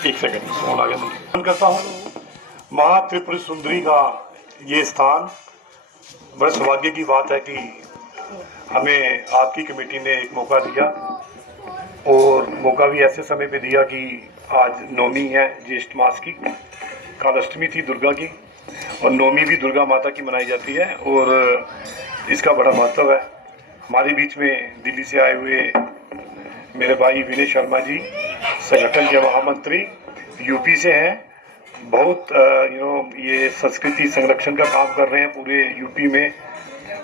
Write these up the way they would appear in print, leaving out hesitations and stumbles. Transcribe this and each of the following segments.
एक second phone आ गया मुझे। मन करता हूँ माँ त्रिपुर सुंदरी का ये स्थान, बड़े सौभाग्य की बात है कि हमें आपकी कमेटी ने एक मौका दिया, और मौका भी ऐसे समय पे दिया कि आज नवमी है ज्येष्ठ मास की, काल अष्टमी थी दुर्गा की, और नवमी भी दुर्गा माता की मनाई जाती है और इसका बड़ा महत्व है। हमारे बीच में दिल्ली से आए हुए मेरे भाई विनय शर्मा जी संगठन के महामंत्री यूपी से हैं, बहुत ये संस्कृति संरक्षण का काम कर रहे हैं पूरे यूपी में,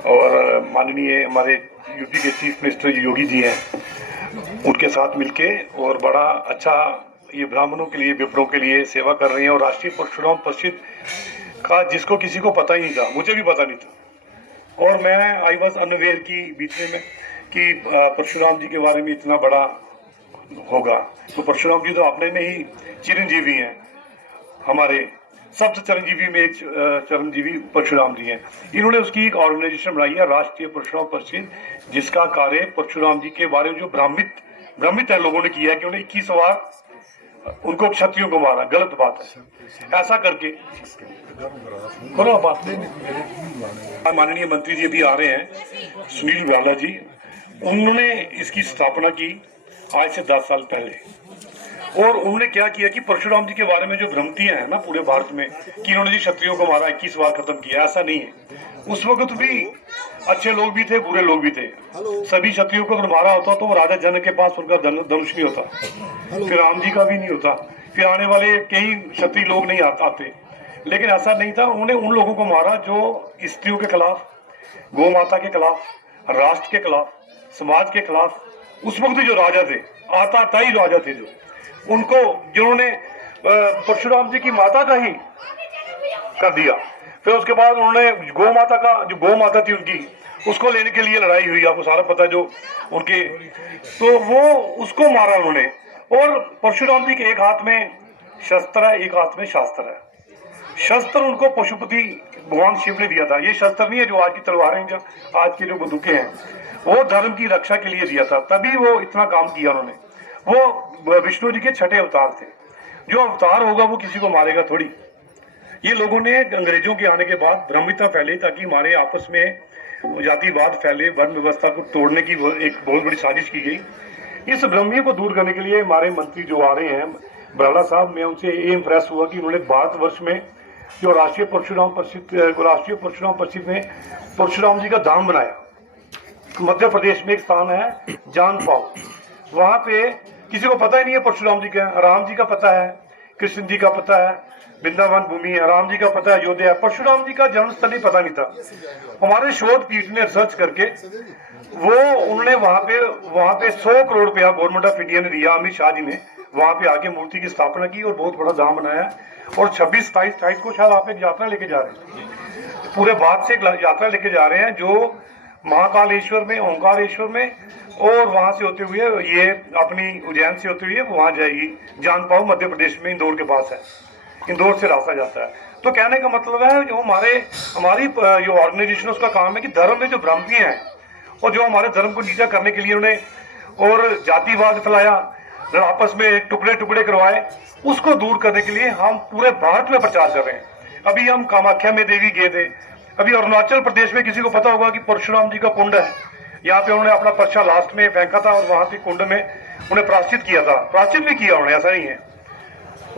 और माननीय हमारे यूपी के चीफ मिनिस्टर योगी जी हैं, उनके साथ मिलके और बड़ा अच्छा ये ब्राह्मणों के लिए विप्रों के लिए सेवा कर रही हैं। और राष्ट्रीय परशुराम परिषद का जिसको किसी को पता ही नहीं था, मुझे भी पता नहीं था, और मैं आई वॉज अनअवेयर की बीच में कि परशुराम जी के बारे में इतना बड़ा होगा। तो परशुराम जी तो अपने में ही चिरंजीवी हैं, हमारे सप्त चिरंजीवी में एक चिरंजीवी परशुराम जी हैं। इन्होंने उसकी एक ऑर्गेनाइजेशन बनाई है राष्ट्रीय परशुराम परिषद, जिसका कार्य परशुराम जी के बारे में जो भ्रमित है लोगों ने किया है कि उन्हें 21 बार उनको क्षत्रियों को मारा, गलत बात है। ऐसा करके बोलो बात नहीं। माननीय मंत्री जी भी आ रहे हैं, सुनील बाला जी, उन्होंने इसकी स्थापना की आज से 10 साल पहले। और उन्होंने क्या किया कि परशुराम जी के बारे में जो भ्रमतियां हैं ना पूरे भारत में कि इन्होंने जी क्षत्रियों को मारा 21 बार खत्म किया, ऐसा नहीं है। उस वक्त भी अच्छे लोग भी थे, बुरे लोग भी थे। सभी क्षत्रियों को अगर मारा होता तो राजा जनक के पास उनका धनुष नहीं होता, फिर राम जी का भी नहीं होता, फिर आने वाले कई क्षत्रिय लोग नहीं आते। लेकिन ऐसा नहीं था, उन्होंने उन लोगों को मारा जो स्त्रियों के खिलाफ, गौ माता के खिलाफ, राष्ट्र के खिलाफ, समाज के खिलाफ, उस वक्त जो राजा थे, आताताई राजा थे, जो उनको जिन्होंने परशुराम जी की माता का ही कर दिया। फिर उसके बाद उन्होंने गौ माता का, जो गौ माता थी उनकी, उसको लेने के लिए लड़ाई हुई, आपको सारा पता, जो उनके, तो वो उसको मारा उन्होंने। और परशुराम जी के एक हाथ में शस्त्र है, एक हाथ में शास्त्र है। शस्त्र उनको पशुपति भगवान शिव ने दिया था, ये शस्त्र नहीं है जो आज की तलवारें, जो आज की जो बंदूकें हैं, वो धर्म की रक्षा के लिए दिया था, तभी वो इतना काम किया उन्होंने। वो विष्णु जी के छठे अवतार थे, जो अवतार होगा वो किसी को मारेगा थोड़ी। ये लोगों ने अंग्रेजों के आने के बाद भ्रमिता फैली ताकि हमारे आपस में जातिवाद फैले, वर्ण व्यवस्था को तोड़ने की एक बहुत बड़ी साजिश की गई। इस भ्रमियों को दूर करने के लिए हमारे मंत्री जो आ रहे हैं बराला साहब, मैं उनसे ये इम्प्रेस हुआ कि उन्होंने भारतवर्ष में जो राष्ट्रीय परशुराम परिषद ने परशुराम जी का धाम बनाया। मध्य प्रदेश में एक स्थान है जानपाव, वहां पे किसी को पता ही नहीं है परशुराम जी का। राम जी का पता है, कृष्ण जी का पता है, वृंदावन भूमि है, राम जी का पता है अयोध्या है, परशुराम जी का जन्मस्थल ही पता नहीं था। हमारे शोध पीठ ने रिसर्च करके वो उन्होंने वहां पे 100 करोड़ रुपया गवर्नमेंट ऑफ इंडिया ने दिया, अमित शाह जी ने वहां पे आके मूर्ति की स्थापना की और बहुत बड़ा धाम बनाया। और 26-27 को शायद आप एक यात्रा लेके जा रहे हैं, पूरे भारत से एक यात्रा लेके जा रहे हैं, जो महाकालेश्वर में, ओंकारेश्वर में, और वहां से होते हुए ये अपनी उज्जैन से होते हुए वहां जाएगी। जानपाव मध्य प्रदेश में इंदौर के पास है, इंदौर से रास्ता जाता है। तो कहने का मतलब है जो हमारी जो ऑर्गेनाइजेशन उसका काम है कि धर्म में जो भ्रांतियां हैं और जो हमारे धर्म को नीचा करने के लिए उन्होंने और जातिवाद फैलाया, आपस में टुकड़े टुकड़े करवाए, उसको दूर करने के लिए हम पूरे भारत में प्रचार कर रहे हैं। अभी हम कामाख्या में देवी गए थे, अभी अरुणाचल प्रदेश में किसी को पता होगा कि परशुराम जी का कुंड है, यहाँ पे उन्होंने अपना पर्चा लास्ट में फेंका था और वहां पे कुंड में उन्हें प्राश्चित किया था, प्राश्चित भी किया उन्होंने, ऐसा नहीं है।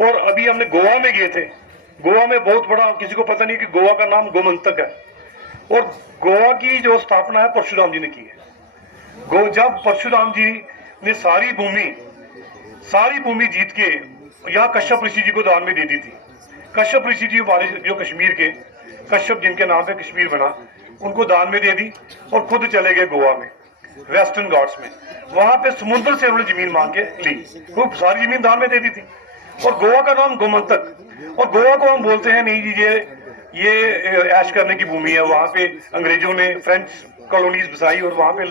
और अभी हमने गोवा में गए थे, गोवा में बहुत बड़ा, किसी को पता नहीं कि गोवा का नाम गोमंतक है, और गोवा की जो स्थापना है परशुराम जी ने की है। जब परशुराम जी ने सारी भूमि जीत के यहाँ कश्यप ऋषि जी को दान में दे दी थी। कश्यप ऋषि जी हमारे जो कश्मीर के, कश्यप जिनके नाम पे कश्मीर बना, उनको दान में दे दी और खुद चले गए गोवा में, वेस्टर्न घाट्स में। वहां पे समुद्र से उन्होंने जमीन मांग के ली, वो सारी जमीन दान में दे दी थी। और गोवा का नाम गोमंतक, और गोवा को हम बोलते हैं नहीं जी ये ऐश करने की भूमि है, वहां पे अंग्रेजों ने फ्रेंच कॉलोनीज बसाई और वहां पे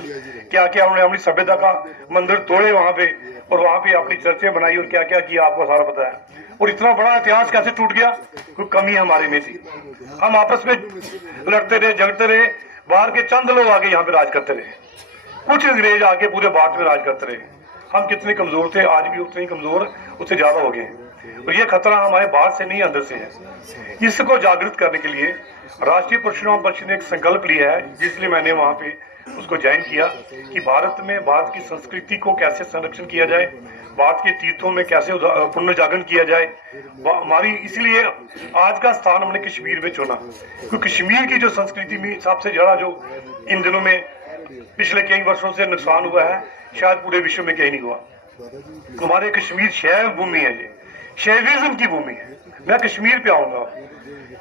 क्या क्या उन्होंने अपनी सभ्यता का मंदिर तोड़े वहां पे, और वहां पे अपनी चर्चें बनाई और क्या क्या किया, आपको सारा पता है। और इतना बड़ा इतिहास कैसे टूट गया, कोई कमी हमारे में थी। हम आपस में लड़ते रहे, झगड़ते रहे, बाहर के चंद लोग आके यहाँ पे राज करते रहे, कुछ अंग्रेज आके पूरे भारत में राज करते रहे। हम कितने कमज़ोर थे, आज भी उतने ही कमज़ोर, उससे ज़्यादा हो गए हैं। और ये खतरा हमारे बाहर से नहीं, अंदर से है। इसको जागृत करने के लिए राष्ट्रीय परशुराम परिषद ने एक संकल्प लिया है, जिसलिए मैंने वहाँ पे उसको ज्वाइन किया कि भारत में भारत की संस्कृति को कैसे संरक्षण किया जाए, भारत के तीर्थों में कैसे पुनर्जागरण किया जाए। हमारी इसलिए आज का स्थान हमने कश्मीर में चुना, क्योंकि कश्मीर की जो संस्कृति में सबसे ज़्यादा जो इन दिनों में पिछले कई वर्षों से नुकसान हुआ है, शायद पूरे विश्व में कहीं नहीं हुआ। हमारे कश्मीर शैव भूमि है, ये शैविज्म की भूमि है। मैं कश्मीर पे आऊँगा।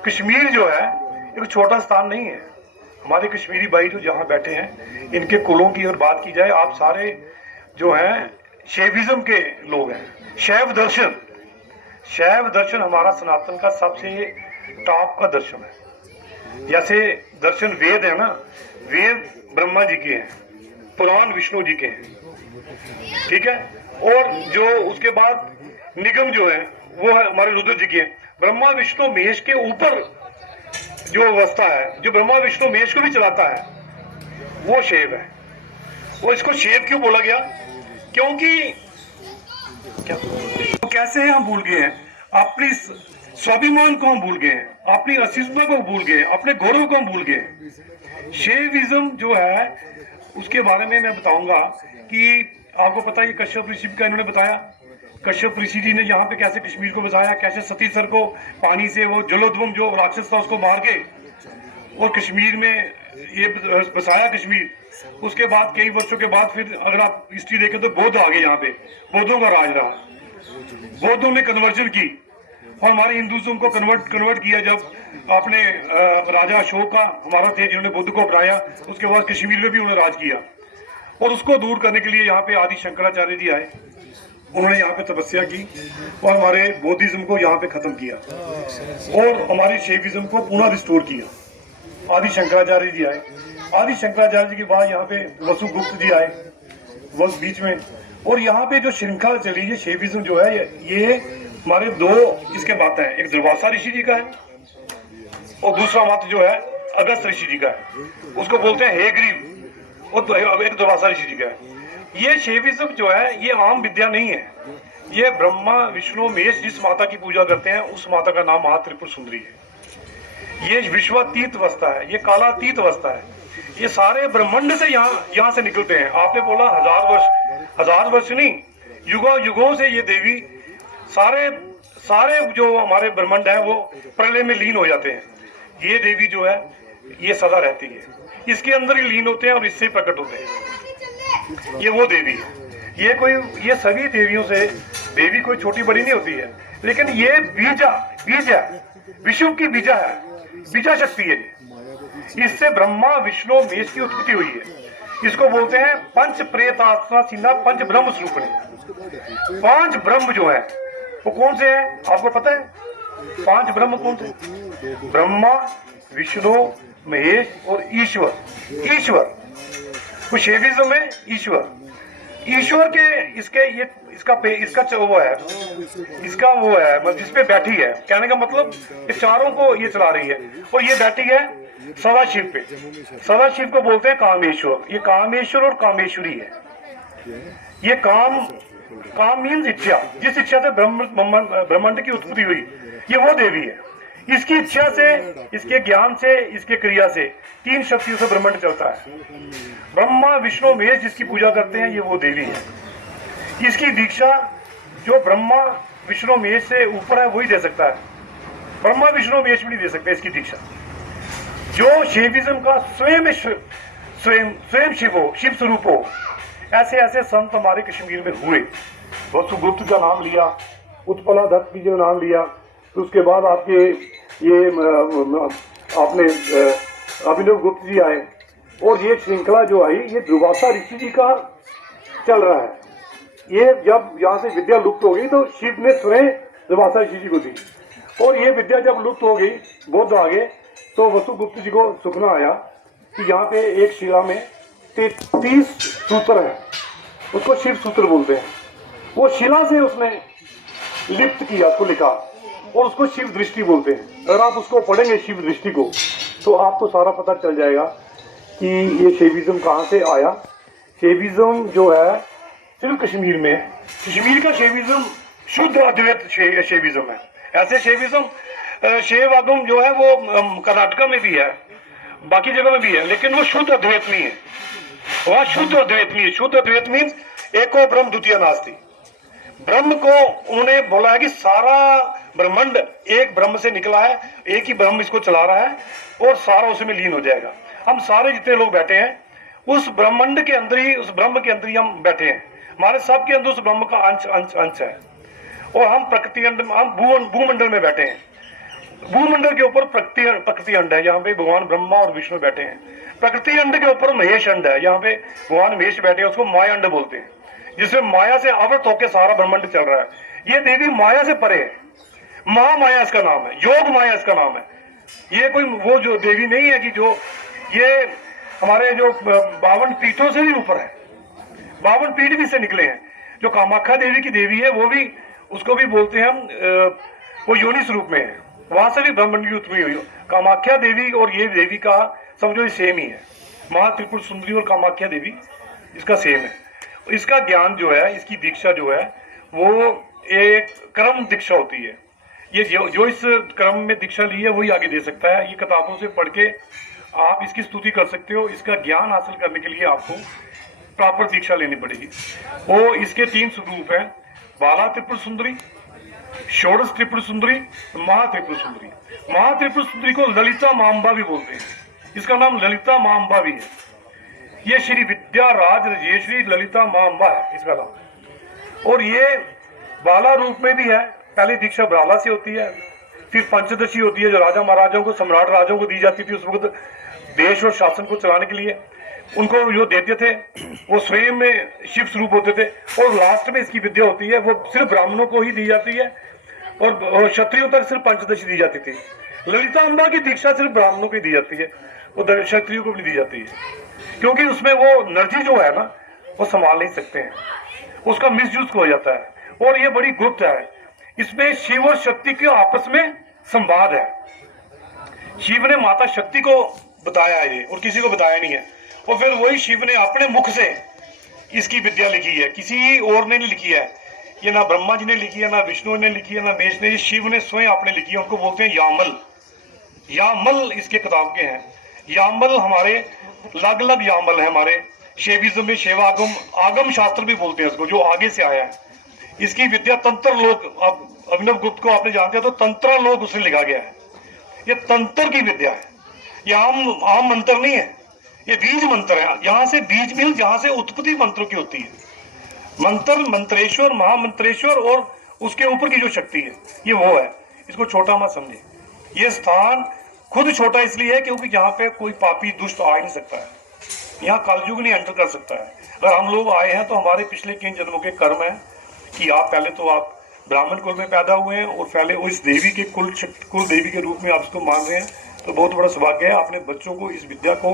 कश्मीर जो है एक छोटा स्थान नहीं है। हमारे कश्मीरी भाई जो जहाँ बैठे हैं, इनके कुलों की अगर बात की जाए, आप सारे जो हैं शैविज्म के लोग हैं। शैव दर्शन हमारा सनातन का सबसे टॉप का दर्शन है। जैसे दर्शन वेद है ना, वेद ब्रह्मा जी के हैं, पुराण विष्णु जी के हैं, ठीक है। और जो उसके बाद निगम जो है वो है हमारे रुद्र जी के। ब्रह्मा विष्णु महेश के ऊपर जो अवस्था है, जो ब्रह्मा विष्णु महेश को भी चलाता है, वो शिव है। वो इसको शिव क्यों बोला गया? क्योंकि तो कैसे हैं हम भूल गए हैं, अपनी स्वाभिमान को हम भूल गए हैं, अपनी अस्तित्व को भूल गए, अपने गौरव को हम भूल गए। शैविज्म जो है उसके बारे में मैं बताऊंगा कि आपको पता है कश्यप ऋषि का इन्होंने बताया। कश्यप ऋषि जी ने यहाँ पे कैसे कश्मीर को बसाया, कैसे सती सर को पानी से वो जलोद्वम जो राक्षस था उसको मार के और कश्मीर में ये बसाया कश्मीर। उसके बाद कई वर्षों के बाद फिर अगर आप हिस्ट्री देखें तो बौद्ध आ गए, यहाँ पे बौद्धों का राज रहा, बौद्धों ने कन्वर्जन की और हमारे हिंदुज़म को कन्वर्ट किया। जब आपने राजा अशोक का हमारा थे जिन्होंने बुद्ध को अपनाया, उसके बाद कश्मीर में भी उन्होंने राज किया और उसको दूर करने के लिए यहाँ पे आदि शंकराचार्य जी आए। उन्होंने यहाँ पे तपस्या की और हमारे बौद्धिज्म को यहाँ पे खत्म किया और हमारे शैविज्म को पुनः रिस्टोर किया। आदि शंकराचार्य जी आए। आदि शंकराचार्य जी के बाद यहाँ पे वसुगुप्त जी आए वक्त बीच में, और यहाँ पे जो श्रृंखला चली है शैविज्म जो है ये हमारे दो इसके बातें हैं। एक दुर्वासा ऋषि जी का है और दूसरा मत जो है अगस्त ऋषि जी का है, उसको बोलते हैं हेग्रीव, और एक दुर्वासा ऋषि जी का है। ये शैविज्म जो है ये आम विद्या नहीं है। ये ब्रह्मा विष्णु महेश जिस माता की पूजा करते हैं उस माता का नाम महात्रिपुर सुंदरी है। ये विश्वातीत अवस्था है, ये कालातीत अवस्था है। ये सारे ब्रह्मांड से यहाँ से निकलते हैं। आपने बोला हजार वर्ष नहीं, युगों से ये देवी सारे जो हमारे ब्रह्मांड है वो प्रलय में लीन हो जाते हैं। ये देवी जो है ये सदा रहती है, इसके अंदर ही लीन होते हैं और इससे प्रकट होते हैं। ये वो देवी है। ये सभी देवियों से देवी कोई छोटी बड़ी नहीं होती है, लेकिन ये बीज है, विश्व की बीजा शक्ति है। इससे ब्रह्मा विष्णु महेश की उत्पत्ति हुई है। इसको बोलते हैं पंच प्रेतात्मा सीना पंच ब्रह्म स्वरूप। 5 ब्रह्म जो है वो कौन से हैं आपको पता है? 5 ब्रह्म कौन से? ब्रह्मा विष्णु महेश और ईश्वर। वो शैविज्म में ईश्वर के इसका वो है मतलब जिसपे बैठी है। कहने का मतलब ये चारों को ये चला रही है और ये बैठी है सदाशिव पे। सदाशिव को बोलते हैं कामेश्वर। ये कामेश्वर और कामेश्वरी है। ये काम मीन्स इच्छा, जिस इच्छा से ब्रह्मांड की उत्पत्ति हुई, ये वो देवी है। इसकी इच्छा से, इसके ज्ञान से, इसके क्रिया से 3 शक्तियों से ब्रह्मांड चलता है। ब्रह्मा विष्णु महेश जिसकी पूजा करते हैं ये वो देवी है। इसकी दीक्षा जो ब्रह्मा विष्णु महेश से ऊपर है वही दे सकता है, ब्रह्मा विष्णु महेश भी नहीं दे सकते इसकी दीक्षा। जो शैविज्म का स्वयं शिव स्वरूप हो, ऐसे संत हमारे कश्मीर में हुए। वसुगुप्त का नाम लिया, उत्पला दत्त जी का नाम लिया, तो उसके बाद आपके ये आपने अभिनव गुप्त जी आए और ये श्रृंखला जो आई ये दुर्वासा ऋषि जी का चल रहा है। ये जब यहाँ से विद्या लुप्त हो गई तो शिव ने स्वयं दुर्वासा ऋषि जी को दी, और ये विद्या जब लुप्त हो गई, बौद्ध आ गए, तो वसुगुप्त जी को सुखना आया कि यहाँ पे एक शिला में 33 सूत्र है, उसको शिव सूत्र बोलते हैं। वो शिला से उसने लिप्त किया, उसको लिखा, और उसको शिव दृष्टि बोलते हैं। अगर आप उसको पढ़ेंगे शिव दृष्टि को तो आपको सारा पता चल जाएगा कि ये शैविज्म कहाँ से आया। शैविज्म जो है सिर्फ कश्मीर में है। कश्मीर का शैविज्म शुद्ध अद्वैत शैविज्म है। ऐसे शैविज्म शैव आगम जो है वो कर्नाटका में भी है, बाकी जगह में भी है, लेकिन वो शुद्ध अद्वैत नहीं है। वहां शुद्ध अद्वैत नहीं है। शुद्ध अद्वैत मीन्स एको ब्रह्म द्वितीय नास्ति। ब्रह्म को उन्होंने बोला है कि सारा ब्रह्मांड एक ब्रह्म से निकला है, एक ही ब्रह्म इसको चला रहा है और सारा उसमें लीन हो जाएगा। हम सारे जितने लोग बैठे हैं उस ब्रह्मांड के अंदर ही, उस ब्रह्म के अंदर ही हम बैठे हैं। हमारे सब के अंदर उस ब्रह्म का अंश अंश अंश है और हम प्रकृति अंड, हम भूमंडल में बैठे हैं। भूमंडल के ऊपर प्रकृति अंड है, यहाँ पे भगवान ब्रह्मा और विष्णु बैठे हैं। प्रकृति अंड के ऊपर महेश अंड है, यहाँ पे भगवान महेश बैठे हैं, उसको माया अंड बोलते हैं, जिसमें माया से आवृत होकर सारा ब्रह्मांड चल रहा है। ये देवी माया से परे है, महामाया इसका नाम है, योग माया इसका नाम है। ये कोई वो जो देवी नहीं है कि जो ये हमारे जो 52 पीठों से भी ऊपर है, 52 पीठ भी से निकले हैं। जो कामाख्या देवी की देवी है वो भी, उसको भी बोलते हैं हम, वो योनि स्वरूप में है, वहां से भी ब्रह्मांड की उत्पत्ति हुई। कामाख्या देवी और ये देवी का समझो ये सेम ही है। महा त्रिपुर सुंदरी और कामाख्या देवी इसका सेम है। इसका ज्ञान जो है, इसकी दीक्षा जो है वो एक कर्म दीक्षा होती है। ये जो इस क्रम में दीक्षा ली है वही आगे दे सकता है। ये किताबों से पढ़ के आप इसकी स्तुति कर सकते हो। इसका ज्ञान हासिल करने के लिए आपको प्रॉपर दीक्षा लेनी पड़ेगी। वो इसके 3 स्वरूप हैं, बाला त्रिपुर सुंदरी, षोडश त्रिपुर सुंदरी, महा त्रिपुर सुंदरी। महा त्रिपुर सुंदरी को ललिता मांबा भी बोलते हैं, इसका नाम ललिता मांबा भी है। ये श्री विद्या राज राजेश्वरी ललिता मांबा है इसका नाम। और ये बाला रूप में भी है। पहले दीक्षा बाला से होती है, फिर पंचदशी होती है जो राजा महाराजाओं को, सम्राट राजाओं को दी जाती थी उस वक्त देश और शासन को चलाने के लिए। उनको जो देते थे वो स्वयं में शिव स्वरूप होते थे। और लास्ट में इसकी विद्या होती है, वो सिर्फ ब्राह्मणों को ही दी जाती है और क्षत्रियों तक सिर्फ पंचदशी दी जाती थी। ललिता अम्बा की दीक्षा सिर्फ ब्राह्मणों को दी जाती है, वो क्षत्रियों को भी दी जाती है, क्योंकि उसमें वो एनर्जी जो है ना वो संभाल नहीं सकते हैं, उसका मिसयूज हो जाता है। और ये बड़ी गुप्त है। इसमें शिव और शक्ति के आपस में संवाद है। शिव ने माता शक्ति को बताया है ये, और किसी को बताया नहीं है। और फिर वही शिव ने अपने मुख से इसकी विद्या लिखी है, किसी और ने नहीं लिखी है। ये ना ब्रह्मा जी ने लिखी है, ना विष्णु ने लिखी है, ना मेष ने, ये शिव ने स्वयं आपने लिखी है। उनको बोलते हैं यामल। यामल इसके किताब के हैं। यामल हमारे अलग अलग यामल है हमारे शैविज्म में। शैवागम, आगम शास्त्र भी बोलते हैं इसको, जो आगे से आया है। इसकी विद्या तंत्र लोक, अब अभिनव गुप्त को आपने जानते हैं तो तंत्र लोक उसने लिखा गया है। ये तंत्र की विद्या है, ये आम मंत्र नहीं है, ये बीज मंत्र है। यहाँ से बीज मिल, जहाँ से उत्पत्ति मंत्रों की होती है। मंत्र, मंत्रेश्वर, महामंत्रेश्वर और उसके ऊपर की जो शक्ति है ये वो है। इसको छोटा मत समझे। ये स्थान खुद छोटा इसलिए है क्योंकि यहाँ पे कोई पापी दुष्ट आ ही नहीं सकता है। यहाँ कलयुग नहीं एंटर कर सकता है। अगर हम लोग आए हैं तो हमारे पिछले 3 जन्मों के कर्म है कि आप पहले तो आप ब्राह्मण कुल में पैदा हुए हैं और पहले उस देवी के कुल देवी के रूप में आप इसको मान रहे हैं, तो बहुत बड़ा सौभाग्य है। अपने बच्चों को इस विद्या को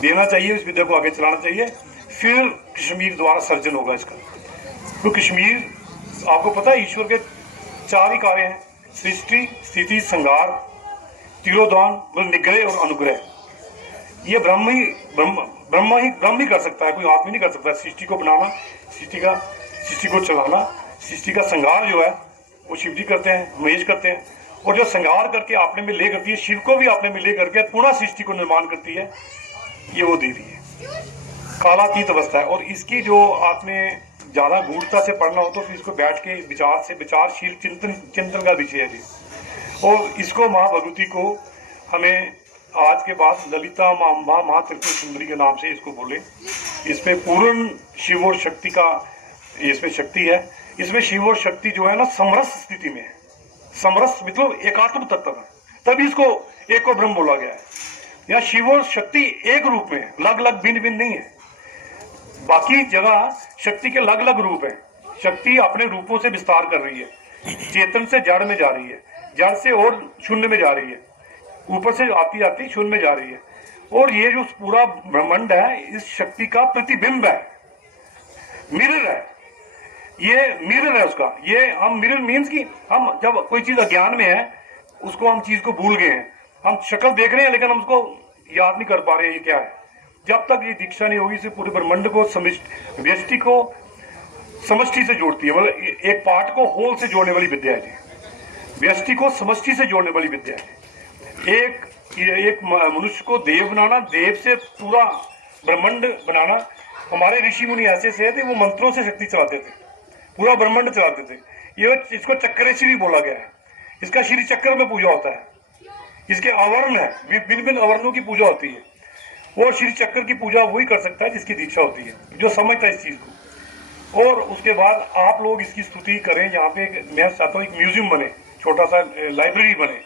देना चाहिए, इस विद्या को आगे चलाना चाहिए। फिर कश्मीर द्वारा सर्जन होगा इसका। तो कश्मीर आपको पता है ईश्वर के 4 ही कार्य हैं, सृष्टि, स्थिति, संहार, तिरोधान, मतलब निग्रह और अनुग्रह। ये ब्रह्म ही कर सकता है, कोई आदमी नहीं कर सकता। सृष्टि को बनाना, सृष्टि को चलाना, सृष्टि का संहार जो है वो शिव जी करते हैं, महेश करते हैं। और जो संहार करके आपने में ले करती है, शिव को भी आपने में ले करके पुनः सृष्टि को निर्माण करती है, ये वो देवी है। कालातीत अवस्था है। और इसकी जो आपने ज़्यादा गूढ़ता से पढ़ना हो तो फिर इसको बैठ के विचारशील चिंतन का विषय है जी। और इसको माँ भगवती को हमें आज के बाद ललिता माँ महा त्रिपुर सुंदरी के नाम से इसको बोले। इसमें पूर्ण शिव और शक्ति का इसमें शक्ति है। इसमें शिव और शक्ति जो है ना समरस स्थिति में है। समरस मतलब एकात्म तत्व है, तभी इसको एक को ब्रह्म बोला गया है। यहाँ शिव और शक्ति एक रूप में है, अलग अलग भिन्न भिन्न नहीं है। बाकी जगह शक्ति के अलग अलग रूप है। शक्ति अपने रूपों से विस्तार कर रही है। चेतन से जड़ में जा रही है, जड़ से और शून्य में जा रही है, ऊपर से आती आती शून्य में जा रही है। और ये जो पूरा ब्रह्मांड है इस शक्ति का प्रतिबिंब है, मिरर है। ये मिरर है उसका। ये हम मिरर मीन्स कि हम जब कोई चीज अज्ञान में है उसको हम चीज को भूल गए हैं। हम शक्ल देख रहे हैं लेकिन हम उसको याद नहीं कर पा रहे हैं ये क्या है। जब तक ये दीक्षा नहीं होगी इसे पूरे ब्रह्मांड को, व्यष्टि को, समष्टि से जोड़ती है, मतलब एक पार्ट को होल से जोड़ने वाली विद्या है। व्यष्टि को समष्टि से जोड़ने वाली विद्या है। एक मनुष्य को देव बनाना, देव से पूरा ब्रह्मांड बनाना। हमारे ऋषि मुनि ऐसे थे, वो मंत्रों से शक्ति चलाते थे, पूरा ब्रह्मांड चलाते थे। ये इसको चक्रेश्वरी भी बोला गया है। इसका श्री चक्र में पूजा होता है। इसके आवरण है, भिन्न भिन्न आवरणों की पूजा होती है। वो श्री चक्र की पूजा वही कर सकता है जिसकी दीक्षा होती है, जो समझता है इस चीज को। और उसके बाद आप लोग इसकी स्तुति करें। यहाँ पे मैं चाहता हूँ एक म्यूजियम बने, छोटा सा लाइब्रेरी बने।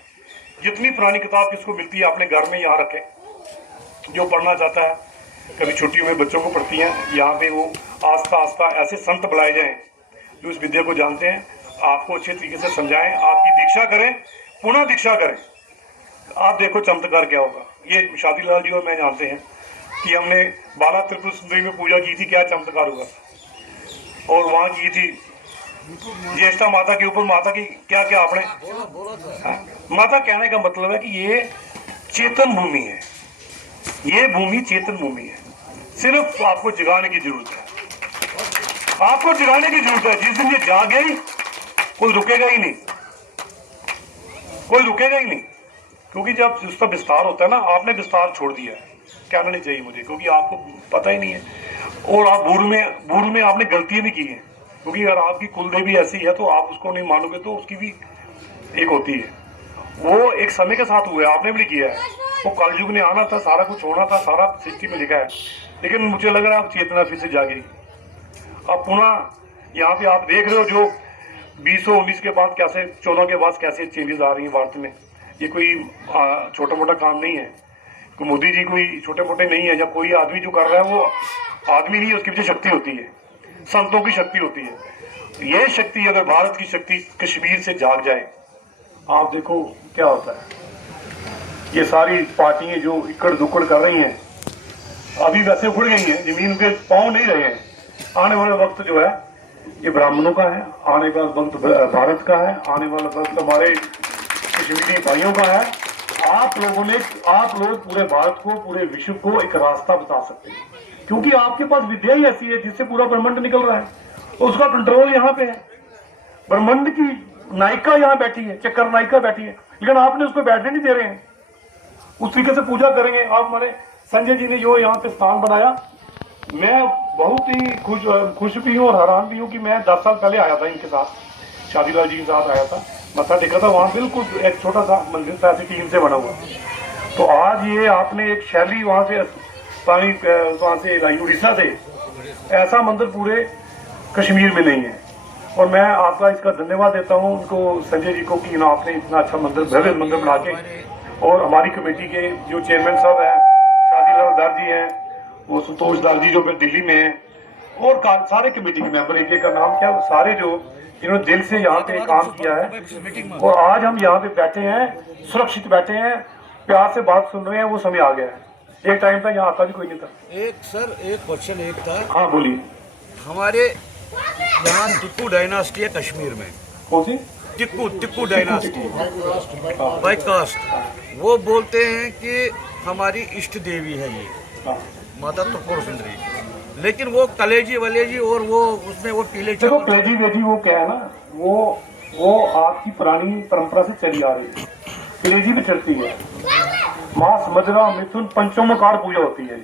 जितनी पुरानी किताब किसको मिलती है अपने घर में यहाँ रखें। जो पढ़ना चाहता है, कभी छुट्टियों में बच्चों को पढ़ती हैं, यहाँ पे वो आस्था आस्था ऐसे संत बुलाए जाएं जो इस विद्या को जानते हैं, आपको अच्छे तरीके से समझाएं, आपकी दीक्षा करें, पुनः दीक्षा करें। आप देखो चमत्कार क्या होगा। ये शादीलाल जी और मैं जानते हैं कि हमने बाला त्रिपुर सुंदरी में पूजा की थी, क्या चमत्कार हुआ। और वहाँ की थी ज्येष्ठा माता के ऊपर, माता की क्या क्या आपने माता कहने का मतलब है कि ये चेतन भूमि है, ये भूमि चेतन भूमि है। सिर्फ आपको जगाने की जरूरत है, आपको जगाने की जरूरत है। जिस दिन ये जाग गई, कोई रुकेगा ही नहीं, कोई रुकेगा ही नहीं। क्योंकि जब उसका विस्तार होता है ना, आपने विस्तार छोड़ दिया है, कहना नहीं चाहिए मुझे, क्योंकि आपको पता ही नहीं है। और आप बूढ़ में आपने गलतियां भी की हैं। क्योंकि अगर आपकी कुलदेवी ऐसी है तो आप उसको नहीं मानोगे तो उसकी भी एक होती है। वो एक समय के साथ हुआ है, आपने भी किया है। वो कलयुग ने आना था, सारा कुछ होना था, सारा सृष्टि में लिखा है। लेकिन मुझे लग रहा है अब चेतना फिर से जागेगी। अब पुनः यहाँ पे आप देख रहे हो जो 2019 के बाद कैसे, 14 के बाद कैसे चेंजेस आ रही हैं भारत में। ये कोई छोटा मोटा काम नहीं है, कोई मोदी जी कोई छोटे मोटे नहीं है। जब कोई आदमी जो कर रहा है वो आदमी नहीं है, उसके पीछे शक्ति होती है, संतों की शक्ति होती है। ये शक्ति, अगर भारत की शक्ति कश्मीर से जाग जाए, आप देखो क्या होता है। ये सारी पार्टियां जो इकड़ दुकड़ कर रही हैं, अभी वैसे उखड़ गई हैं, जमीन पे पाँव नहीं रहे हैं। आने वाला वक्त जो है ये ब्राह्मणों का है, आने वाला वक्त भारत का है, आने वाला वक्त हमारे कश्मीरी भाइयों का है। आप लोग पूरे भारत को, पूरे विश्व को एक रास्ता बता सकते हैं, क्योंकि आपके पास विद्या ही ऐसी है जिससे पूरा ब्रह्मांड निकल रहा है। उसका कंट्रोल यहाँ पे है। ब्रह्मांड की नायिका यहाँ बैठी है, चक्कर नायिका बैठी है, लेकिन आपने उसको बैठने नहीं दे रहे हैं। उस तरीके से पूजा करेंगे आप। हमारे संजय जी ने जो यहाँ पे स्थान बनाया, मैं बहुत ही खुश भी हूँ और हैरान भी हूँ कि मैं 10 साल पहले आया था इनके साथ, शादीलाल जी के साथ आया था, मत्था टेका था। वहाँ बिल्कुल एक छोटा सा मंदिर था, ऐसी टीम से बना हुआ। तो आज ये आपने एक शैली वहाँ से लाई, उड़ीसा से, ऐसा मंदिर पूरे कश्मीर में नहीं है। और मैं आपका इसका धन्यवाद देता हूँ उनको, संजय जी को, कि आपने इतना अच्छा मंदिर, भव्य मंदिर बना के। और हमारी कमेटी के जो चेयरमैन साहब हैं, शादीलाल दार जी हैं, वो संतोष दार जी जो दिल्ली में हैं, और सारे कमेटी के मेंबर, एक एक का नाम क्या, सारे जो इन्होंने दिल से यहाँ पे काम किया है। और आज हम यहाँ पे बैठे हैं, सुरक्षित बैठे हैं, प्यार से बात सुन रहे हैं। वो समय आ गया है। एक टाइम था यहाँ आता भी कोई नहीं था। एक क्वेश्चन एक था। हाँ बोलिए। हमारे यहाँ टिप्पू डायनास्टी है कश्मीर में। कौन सी? Tipu dynasty by caste. वो बोलते हैं कि हमारी इष्ट देवी है ये माता त्रिपुर सुंदरी, लेकिन वो कलेजी वलेजी और वो उसमें वो पीले देखो कलेजी वेजी वो क्या है ना, वो आपकी पुरानी परंपरा से चली आ रही है। कलेजी भी चलती है, मांस मदिरा मिथुन पंचोमकार पूजा होती है।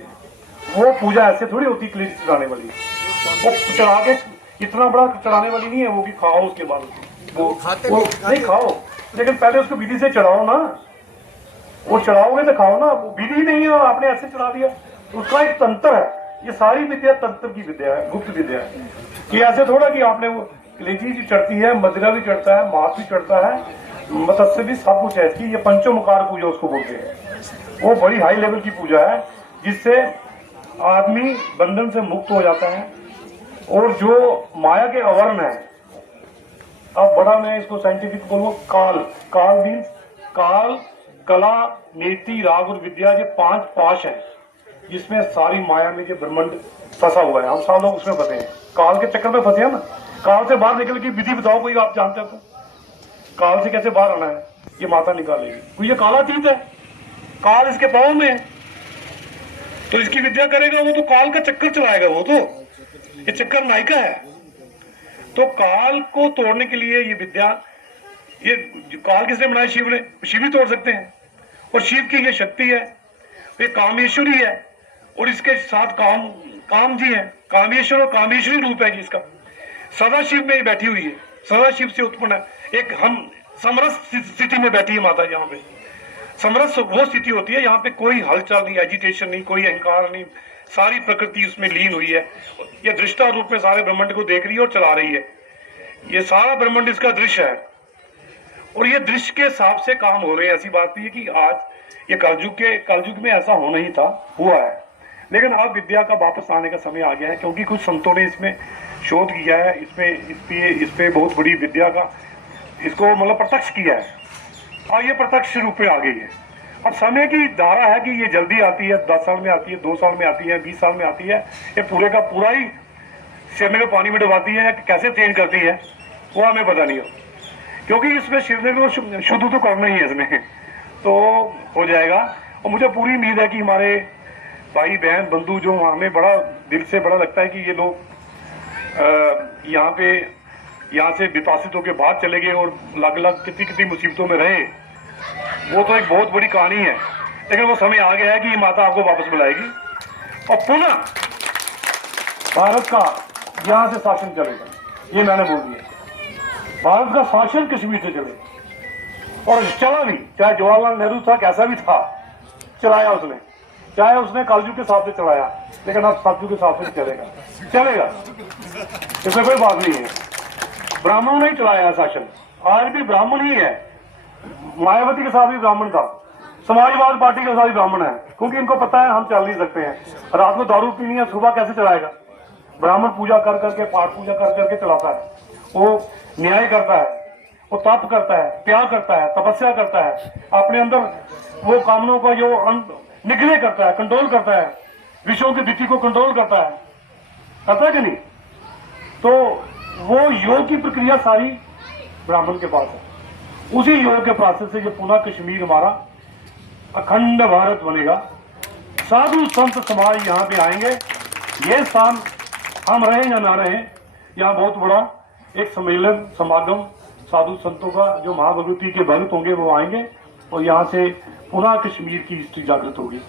वो पूजा ऐसे थोड़ी होती कलेजी चढ़ाने वाली, वो चढ़ा के इतना बड़ा चढ़ाने वाली नहीं है वो कि खाओ उसके बाद वो नहीं खाओ, लेकिन पहले उसको विधि से चढ़ाओ ना। वो चढ़ाओगे तो खाओ ना, वो विधि नहीं है, आपने ऐसे चढ़ा दिया। उसका एक तंत्र है। ये सारी विद्या तंत्र की विद्या है, गुप्त विद्या है। कि ऐसे थोड़ा कि आपने वो कलेजी भी चढ़ती है, मदिरा भी चढ़ता है, मांस भी चढ़ता है, मत्स्य भी, सब कुछ है इसकी। ये पंचोमकार पूजा उसको बोलते हैं। वो बड़ी हाई लेवल की पूजा है जिससे आदमी बंधन से मुक्त हो जाता है। और जो माया के आवरण है, अब बड़ा मैं इसको साइंटिफिक बोलूँ, काल मीन्स काल, कला, नीति, राग और विद्या, ये 5 पाश है जिसमें सारी माया में जो ब्रह्मांड फंसा हुआ है। हम सब लोग उसमें फंसे हैं, काल के चक्कर में फंसे हैं ना। काल से बाहर निकल की विधि बताओ कोई, आप जानते हो तो? काल से कैसे बाहर आना है, ये माता निकालेगी। तो ये काला तीत है, काल इसके पाँव में है, तो इसकी विद्या करेगा वो तो काल का चक्कर चलाएगा। वो तो ये चक्कर नायिका है। तो काल को तोड़ने के लिए ये विद्या, ये काल किसने बनाया? शिव ने। शिव ही तोड़ सकते हैं। और शिव की ये शक्ति है, ये कामेश्वरी है, और इसके साथ काम जी है। कामेश्वर और कामेश्वरी रूप है जी इसका। सदाशिव में बैठी हुई है, सदाशिव से उत्पन्न है। एक हम समरस स्थिति में बैठी है माता। यहाँ पे समरस वो स्थिति होती है, यहाँ पे कोई हलचल नहीं, एजिटेशन नहीं, कोई अहंकार नहीं, सारी प्रकृति उसमें लीन हुई है। ये दृष्टा रूप में सारे ब्रह्मांड को देख रही है और चला रही है। ये सारा ब्रह्मांड इसका दृश्य है, और ये दृश्य के हिसाब से काम हो रहे हैं। ऐसी बात नहीं है कि आज ये कलयुग में ऐसा होना ही था, हुआ है। लेकिन अब विद्या का वापस आने का समय आ गया है, क्योंकि कुछ संतों ने इसमें शोध किया है, इस पे बहुत बड़ी विद्या का इसको मतलब प्रत्यक्ष किया है, और ये प्रत्यक्ष रूप में आ गई है। अब समय की धारा है कि ये जल्दी आती है, 10 साल में आती है, 2 साल में आती है, 20 साल में आती है। ये पूरे का पूरा ही सेमे को पानी में डुबाती है, कैसे चेंज करती है वो हमें पता नहीं हो, क्योंकि इसमें शिव ने को शुद्ध तो करना ही है इसमें, तो हो जाएगा। और मुझे पूरी उम्मीद है कि हमारे भाई बहन बंधु, जो हमें बड़ा दिल से बड़ा लगता है कि ये लोग यहाँ से विपासित होकर बाहर चले गए और अलग अलग कितनी मुसीबतों में रहे, वो तो एक बहुत बड़ी कहानी है। लेकिन वो समय आ गया है कि ये माता आपको वापस बुलाएगी, और पुनः भारत का यहाँ से शासन चलेगा। ये मैंने बोल दिया, भारत का शासन कश्मीर से चलेगा, और चला भी, चाहे जवाहरलाल नेहरू था, कैसा भी था, चलाया उसने, चाहे उसने कलयुग के हिसाब से चलाया, लेकिन अब सतयुग के हिसाब से चलेगा, इसमें कोई बात नहीं है। ब्राह्मणों ने ही चलाया शासन, आज भी ब्राह्मण ही है। मायावती के साथ भी ब्राह्मण था, समाजवाद पार्टी के साथ भी ब्राह्मण है, क्योंकि इनको पता है हम चल नहीं सकते हैं। रात को दारू पीनी है, सुबह कैसे चलाएगा? ब्राह्मण पूजा कर करके, पाठ पूजा कर करके चलाता है। वो न्याय करता है, वो तप करता है, त्याग करता है, तपस्या करता है, अपने अंदर वो कामनों का जो निग्रह करता है, कंट्रोल करता है, विषयों की वृत्ति को कंट्रोल करता है कि नहीं? तो वो योग की प्रक्रिया सारी ब्राह्मण के पास है। उसी योग के प्रोसेस से जो पुनः कश्मीर हमारा अखंड भारत बनेगा। साधु संत समाज यहाँ पे आएंगे। ये स्थान हम रहे या ना रहे, यहाँ बहुत बड़ा एक सम्मेलन समागम साधु संतों का, जो महाभगवती के भक्त होंगे वो आएंगे, और यहाँ से पुनः कश्मीर की हिस्ट्री जागृत होगी।